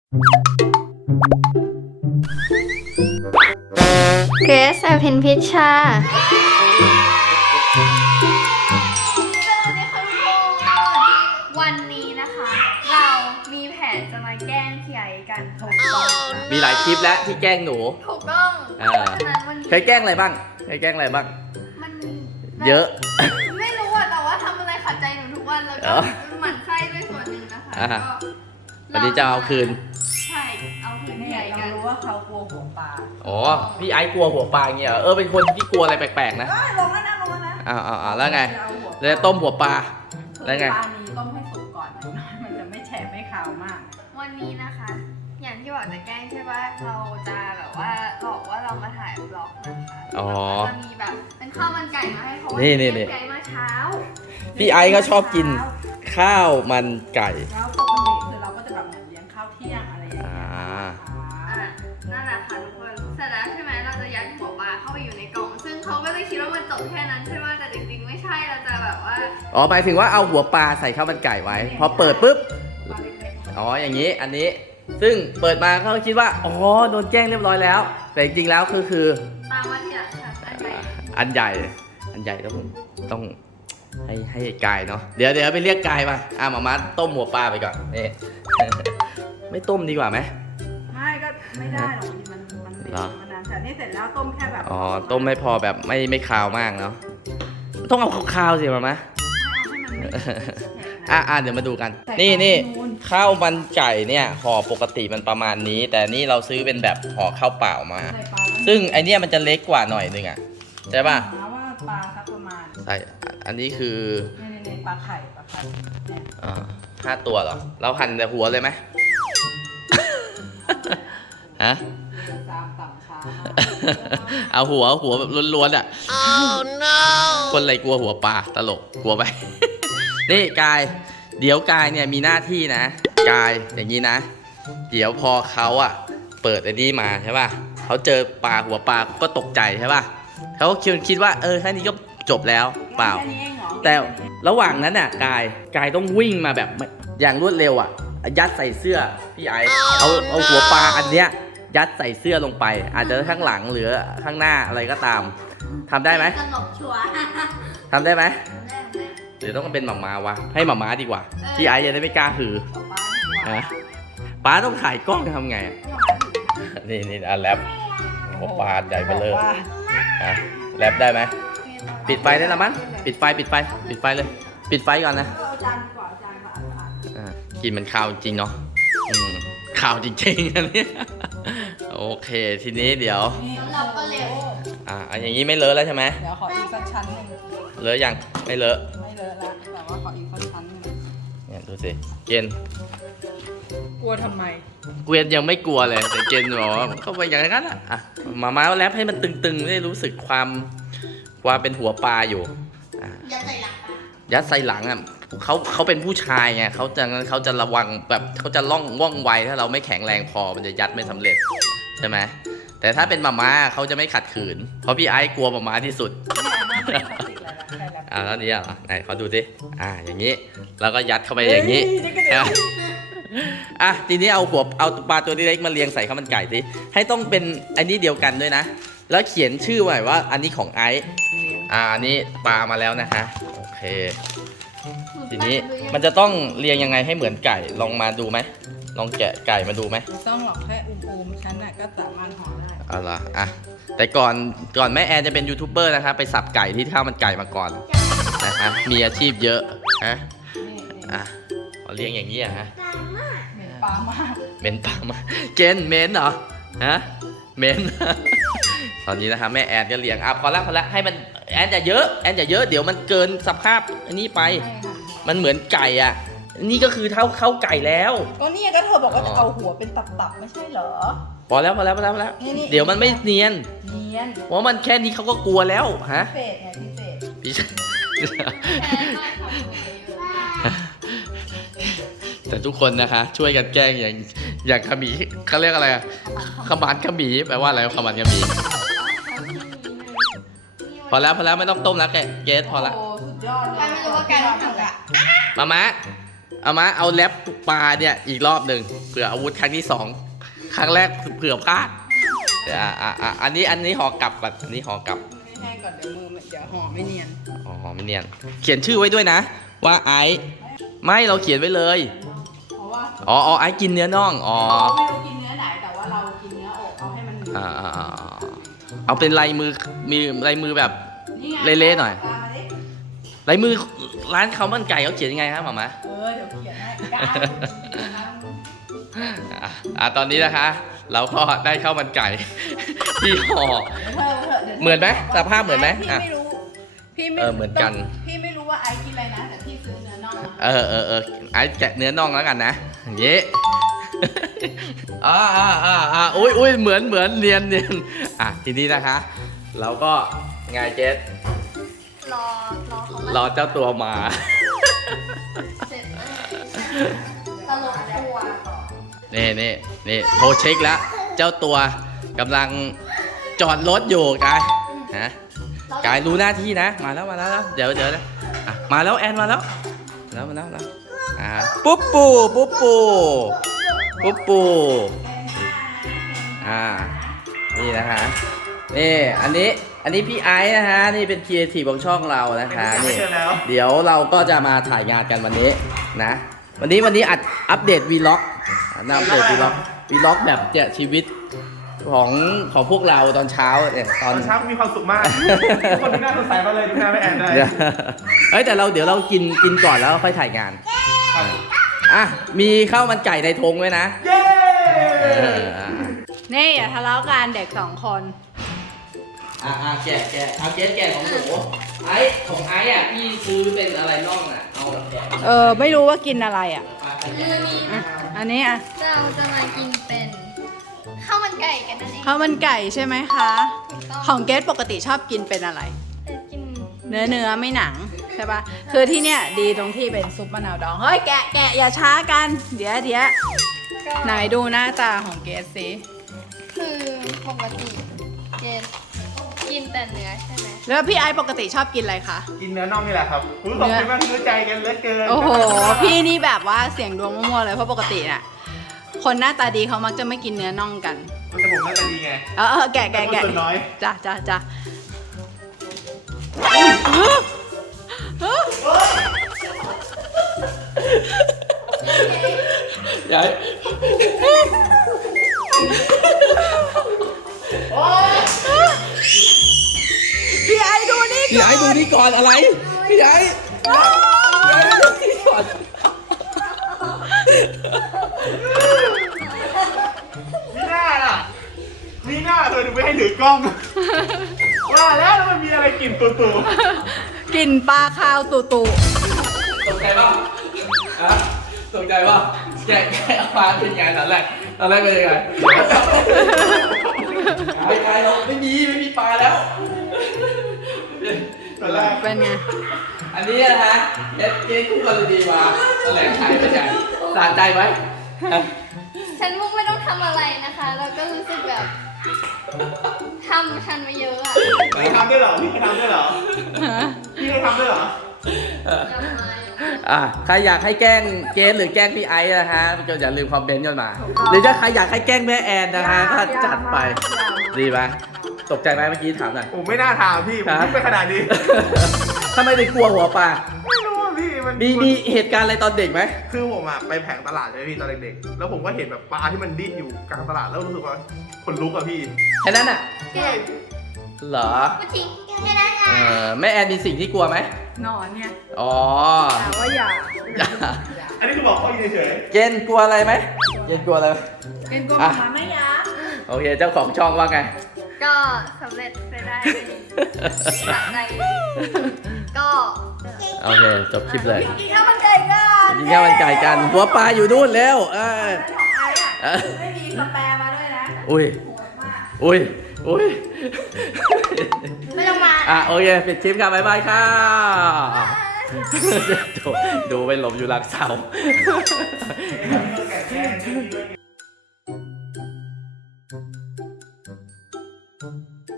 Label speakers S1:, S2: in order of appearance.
S1: เกรซอภินพิชชา
S2: วันนี้นะคะ เรามีแผนจะมาแกล้งพี่ไอกันถูกต้อง
S3: มีหลายคลิปแล้วที่แกล้งหนู
S2: ถูกต้องเพราะฉะนั้นวันนี้
S3: เคยแกล้งอะไรบ้างเคยแกล้งอะไรบ้าง
S2: มัน
S3: เยอะ
S2: ไม่รู้อะแต่ว่าทำอะไรขัดใจหนูทุกวันแล้วก็หมั่นไส้ด้วยส่วนหนึ่งนะคะก็
S3: วันนี้จะเอาคืน
S2: ใช่เอาคืนพี่ไอ
S4: เรา
S2: กัน
S4: รู้ว่าเขากลัวหัวปลา
S3: อ๋อ พี่ไอ้กลัวหัวปลาอย่างเงี้ยเหรอเป็นคนที่กลัวอะไรแปลกๆนะ
S4: ลงแล้วนะลงแล้วนะ
S3: แล้วไงแล้วต้มหัวปลาแล้วไง
S4: ปลานี้ต้มให้สุกก่อนมันจะไม่แฉะไม่ขาวมาก
S2: วันนี้นะคะ อย่างที่บอกจะแกล้งใช่ป่ะเราจะแบบว่าบอกว่าเรามาถ่ายบล็อกนะคะ
S3: อ๋อ
S2: จะมีแบบเป็นข้าวมันไก่มาให้เขา
S3: นี่
S2: ไก่มาเช้า
S3: พี่ไอ้ก็ชอบกินข้าวมันไก่
S4: แล้วปกติคือเราก็จะแบบเหมือนเลี้ยงข้าวเที่ยงอะไรอย่างเงี้ย
S2: อ่ะนั่นแหละค่ะทุกคนเสร็จแล้วใช่ไหมเราจะยัดหัวปลาเข้าไปอยู่ในกล่อง ซึ่งเขาก็จะคิดว่ามันจบแค่นั้นใช่ไหมแต่จริงๆไม่ใช่เราจะแบบว่า
S3: อ๋อหมายถึงว่าเอาหัวปลาใส่ข้าวมันไก่ไว้ พอเปิดปุ๊บ
S4: ปลาเล็กๆ
S3: อ๋ออย่างนี้อันนี้ ซึ่งเปิดมาเขาก็คิดว่า อ๋อโดนแกล้งเรียบร้อยแล้ว แต่จริงๆแล้วคือ
S2: ตามมาทีหลังค่ะอันใหญ่
S3: อันใหญ่ อันใหญ่ต้องให้กายเนาะ เดี๋ยวไปเรียกกายมาหมาต้มหัวปลาไปก่อน นี่ ไม่ต้มดีกว่าไหม
S4: ไม่ก็ไม่ได้หรอกมัน
S3: เหรอ
S4: มันนานแต่นี่เสร็จแล้วต้มแค่แบบ
S3: อ๋อ ต้มไม่พอแบบไม่คาวมากเนาะ ต้องเอาคาวๆสิมาไหม เดี๋ยวมาดูกัน นี่ข้าวมันไก่เนี่ยห่อปกติมันประมาณนี้ แต่นี่เราซื้อเป็นแบบห่อข้าวเปล่ามา ซึ่งไอเนี้ยมันจะเล็กกว่าหน่อยนึงอ่ะใช่ป่ะ
S4: ว่าปลาสักประมาณ
S3: ใช่อันนี้คือ
S4: ในปลาไข่เนี่ย
S3: 5 ตัวเหรอ เราหั่นแต่หัวเลยไหม ฮะ
S4: ตามต่ำช้า
S3: เอาหัวแบบล้วนๆอ่ะ คนอะไรกลัวหัวปลาตลกกลัวไป นี่กาย เดี๋ยวกายเนี่ยมีหน้าที่นะกายอย่างนี้นะ เดี๋ยวพอเขาอ่ะเปิดไอ้นี่มาใช่ป่ะเขาเจอปลาหัวปลาก็ตกใจใช่ป่ะเขาคิดว่าแค่นี้ก็จบแล้วเปล่า
S4: แค่นี้เองเหรอ
S3: แต่ระหว่างนั้นน่ะกายต้องวิ่งมาแบบอย่างรวดเร็วอ่ะ ยัดใส่เสื้อพี่ไอเอาหัวปลาอันเนี้ยยัดใส่เสื้อลงไป อาจจะข้างหลังหรือข้างหน้าอะไรก็ตามทำได้ไหม
S2: สงบชัวร์
S3: ทำได้ไหมหรือต้องเป็นหม่ามาวะให้หม่ามาดีกว่าพี่ไอจะได้ไม่กล้าหือนะป้าต้องถ่ายกล้องทำไงอะนี่แรปหัวปลาใหญ่ไปเลยแรปได้ไหมปิดไฟได้แล้วมั้งปิดไฟเลย ปิดไฟก่อนนะ
S4: เอาจานดีกว่าจานมาอัน
S3: กินมันข้าวจริงเนาะข้าวจริงๆอันนี้ โอเคทีนี้เดี๋ยว
S2: เราก็เร็ว
S3: อันอย่างนี้ไม่เลอะแล้วใช่ไหม
S4: เดี๋ยวขออีกสักชั้นหนึ่ง
S3: เลอะยังไม่เลอะ
S4: ไม่เลอะละแต่ว่าขออีกสักชั้นหนึ่ง
S3: เนี่ยดูสิเกณฑ์
S4: กลัวทำไม
S3: เกวียนยังไม่กลัวเลยแต่เกณฑ์บอกว่าเข้าไปอย่างนั้นอ่ะมาแรปให้มันตึงๆได้รู้สึกความเป็นหัวปลาอยู่
S2: อย่าใส่หลังปลา
S3: ยัดใส่หลังอ่ะเขาเป็นผู้ชายไงเขาจะระวังแบบเขาจะว่องไวถ้าเราไม่แข็งแรงพอมันจะยัดไม่สำเร็จใช่ไหมแต่ถ้าเป็นหมาม้าเขาจะไม่ขัดขืนเพราะพี่ไอ้กลัวหมาม้าที่สุด แล้วนี้ไหนเขาดูสิอย่างนี้แล้วก็ยัดเข้าไปอย่างนี้ทีนี้เอาปลาตัวเล็กมาเรียงใส่ข้าวมันไก่สิให้ต้องเป็นอันนี้เดียวกันด้วยนะแล้วเขียนชื่อไว้ว่าอันนี้ของไอซ์อันนี้ปลามาแล้วนะคะโอเคทีนี้มันจะต้องเรียงยังไงให้เหมือนไก่ลองมาดูไหมลองแกะไก่มาดูไหม
S4: ไม่ต้องหรอกแค่อูมๆฉันน่ะก็สามารถห่อได้
S3: แต่ก่อนแม่แอนจะเป็นยูทูบเบอร์นะคะไปสับไก่ที่ข้าวมันไก่มาก่อนนะคะมีอาชีพเยอะฮะเขาเลี้ยงอย่างนี้ฮะ
S4: เหม็นปลามาก
S3: เมนปลามาเกณฑ์เมนเหรอฮะเมน ตอนนี้นะคะแม่แอนก็เลี้ยงพอละให้มันแอนอย่าเยอะเดี๋ยวมันเกินสภาพอันนี้ไปมันเหมือนไก่อ่ะนี่ก็คือเท่าเข้าไก่แล้ว
S4: ก็นี่ก็เธอบอกว่าจะเอาหัวเป็นตับๆไม่ใช่เหรอ
S3: พอแล้วเดี๋ยวมันไม่เนียน
S4: เนียน
S3: เพราะมันแค่นี้เขาก็กลัวแล้วฮะ
S4: พิเศษไงพิเศษ
S3: แต่ทุกคนนะคะช่วยกันแกล้งอย่างขมีเขาเรียกอะไรขมานขมีแปลว่าอะไรขมานขมีพอแล้วไม่ต้องต้มแล้วเกสพอละ
S4: โอ้สุดยอดเลย
S2: ใครไม่รู้ว่าการทำอะ
S3: มาเอามาเอาแรปปลาเนี่ยอีกรอบหนึ่งเผื่ออาวุธครั้งที่สองครั้งแรกเผื่อพลาดอันนี้ห่อกลับก่อนอันนี้ห่อกลับ
S4: ให้แห้งก่อนเดี๋ยวมือมันเดี๋ยวห่อไม่เนียน
S3: อ๋อไม่เนียนเขียนชื่อไว้ด้วยนะ ว่าไอซ์ไม่เราเขียนไว้เลย
S4: เพราะว่า
S3: อ๋อไอซ์กินเนื้อน่องอ๋อ
S4: เราไม่รู้กินเนื้อไหนแต่ว่าเรากินเนื้ออกเอาให้มัน
S3: เอาเป็นลายมือมีลายมือแบบ
S4: นี่ไง
S3: เละๆหน่อย
S4: ตามมาดิ
S3: ลายมือร้านข้าวมันไก่เขาเขียนยังไงครับหมอมา
S4: เดี๋ยวเขียนให้ก้าว
S3: ตอนนี้นะคะ เราก็ได้ข้าวมันไก่ ที่ห่อ เหมือนไหมสภาพเหมือนไหม
S4: พี่
S3: อ่ะ
S4: ไม่รู้พี่ไม่
S3: เหมือนกัน
S4: พี่ไม่รู้ว่าไอซ์กินอะไรนะแต่พี่ซื้อเนื้อน่องมา
S3: ไอ้แกะเนื้อน่องแล้วกันนะอย่างงี้ อุ้ยเหมือนเนียนทีนี้นะคะ เราก็ไงเจส
S2: รอเขามาร
S3: อเจ้าตัวมา
S2: เสร็จตลกตัว
S3: นี่โทรเช็คแล้ว เจ้าตัวกำลังจอดรถอยู่กายฮะกายรู้หน้าที่นะ มาแล้วเดี๋ยวนะมาแล้วแอนมาแล้วปุ๊บปูนี่นะคะนี่อันนี้พี่ไอซ์นะฮะนี่เป็นครีเอทีฟของช่องเรานะคะนี่เดี๋ยวเราก็จะมาถ่ายงานกันวันนี้นะวันนี้อัปเดตวีล็อกอัปเดตวีล็อกแบบเนี่ยชีวิตของพวกเราตอนเช้าเนี่ยตอน
S5: เช้ามีความสุขมาก คนที่น่าสดใสมาเลยดูหน้าไม่แอนได้
S3: เฮ้ยแต่เดี๋ยวเรากินก่อนแล้วค่อยถ่ายงานมีข้าวมันไก่ในธงไว้นะ
S5: เย้
S4: นี่อย่าทะเลาะกันเด็ก2 คน
S3: แกะเอาแกะของหนูของไอ้อ่ะพี่ซื้อเป็นอะไรน่องอ่ะเอาแกะ
S4: ไม่รู้ว่ากินอะไรอ่ะ
S2: มื้อนี้
S4: อ่ะอันนี้อ่ะ
S2: เราจะมากินเป็นข้าวมันไก่กันนั่นเอง
S4: ข้าวมันไก่ใช่ไหมคะ ของเกสปกติชอบกินเป็นอะไร
S2: จะกิน
S4: เนื้อไม่หนังใช่ปะคือที่เนี่ยดีตรงที่เป็นซุปมะนาวดอง เฮ้ยแกะอย่าช้ากัน เดี๋ยว
S2: ก็
S4: ไหนดูหน้าตาของเกสสิ
S2: คือปกติเกดกินแต่เนื้อใช่ไหม
S4: แล้วพี่ไอซ์ปกติชอบกินอะไรคะ
S5: กินเนื้อน่องนี่แหละครับรู้สึกเป็นว่ารู้ใจกันเหลือเกิน
S4: โอ้โห พี่นี่แบบว่าเสียงดวงมั่วๆเลยเพราะปกติน่ะคนหน้าตาดีเขามักจะไม่กินเนื้อน่องกัน
S5: แต่ผมน่าจะดีไง
S4: แกะ
S5: แต่คนส่วนน้อย
S4: จ้ะ
S3: ใหญ่
S4: พี่ไอซ์ดูนี่
S3: พี่ไอ้ดูนี่ก่อนอะไรพี่ไอ้ดูนี่ก่อน
S5: มีหน้าล่ะมีหน้าเธอถึงไม่ให้ถือกล้อง ว่าแล้วมันมีอะไรกลิ่นตู่
S4: กลิ่นปลาคาวตุ
S3: ตกใจป่ะตกใจป่ะแกะออกมาเป็นไงตอนแรกเป็นยังไงไกลเราไม่มีปลาแล้ว
S5: ๆตอนแรก
S4: เป็นไง
S3: อันนี้นะฮะเกสคู่กันดีมาแถลงไขไม่ใช่สะใจไหม
S2: ฉันมุกไม่ต้องทำอะไรนะคะ แล้วก็รู้สึกแบบทำฉันมาเยอะอะ
S5: พี่ทำด้วยเหรอพี่ทำด้วยเหรอพี่ได้ทำด้วยเหรอ
S3: ใครอยากให้แกล้งเกสหรือแกล้งพี่ไอซ์นะฮะก็อย่าลืมคอมเมนต์กันมา หรือถ้าใครอยากให้แกล้งแม่แอนนะฮะก็จัดไปดีไหมตกใจไหมเมื่อกี้ถามหน่อย
S5: ผมไม่น่าถามพี่ผมคิดไปขนาดนี้
S3: ทำไมถึงกลัวหัวปลา
S5: ไม่รู้อะพี่มัน
S3: มีเหตุการณ์อะไรตอนเด็กไหม
S5: คือผมอะไปแผงตลาดใช่ไหมพี่ตอนเด็กๆ แล้วผมก็เห็นแบบปลาที่มันดิ้นอยู่กลางตลาดแล้วรู้สึกว่าขนลุกอะพี่
S3: แค่นั้นอ่ะ
S2: เกด
S3: เหรอ
S2: มาทิ้งแค่นั้นอะ
S3: แม่แอนมีสิ่งที่กลัวไหม
S4: นอนเนี่ย
S3: อ๋อ
S4: แต่ว่าอย่า
S5: อันนี้คือบอกเขาเฉย
S3: เจนกลัวอะไรไหมเจนกลัวอะไรไหม
S4: เป็นกลัวหมาไม่ยา
S3: โอเคเจ้าของช่องว่าไง
S2: ก็สำเร็จไปได้ด้วยดีสะใจก็
S3: โอเคจบคลิปเลย
S4: กินข้าวมันไก่กัน
S3: กินข้าวมันไก่กันหัวปลาอยู่นู่นแล้ว
S4: ของไอ้อะไม่มีสแปร์มาด้วยนะ
S3: อุ้ย
S2: ไม่ต้องมา
S3: โอเคปิดคลิปค่ะบ๊ายบายค่ะดูไปหลบอยู่หลังเสา
S5: ๆ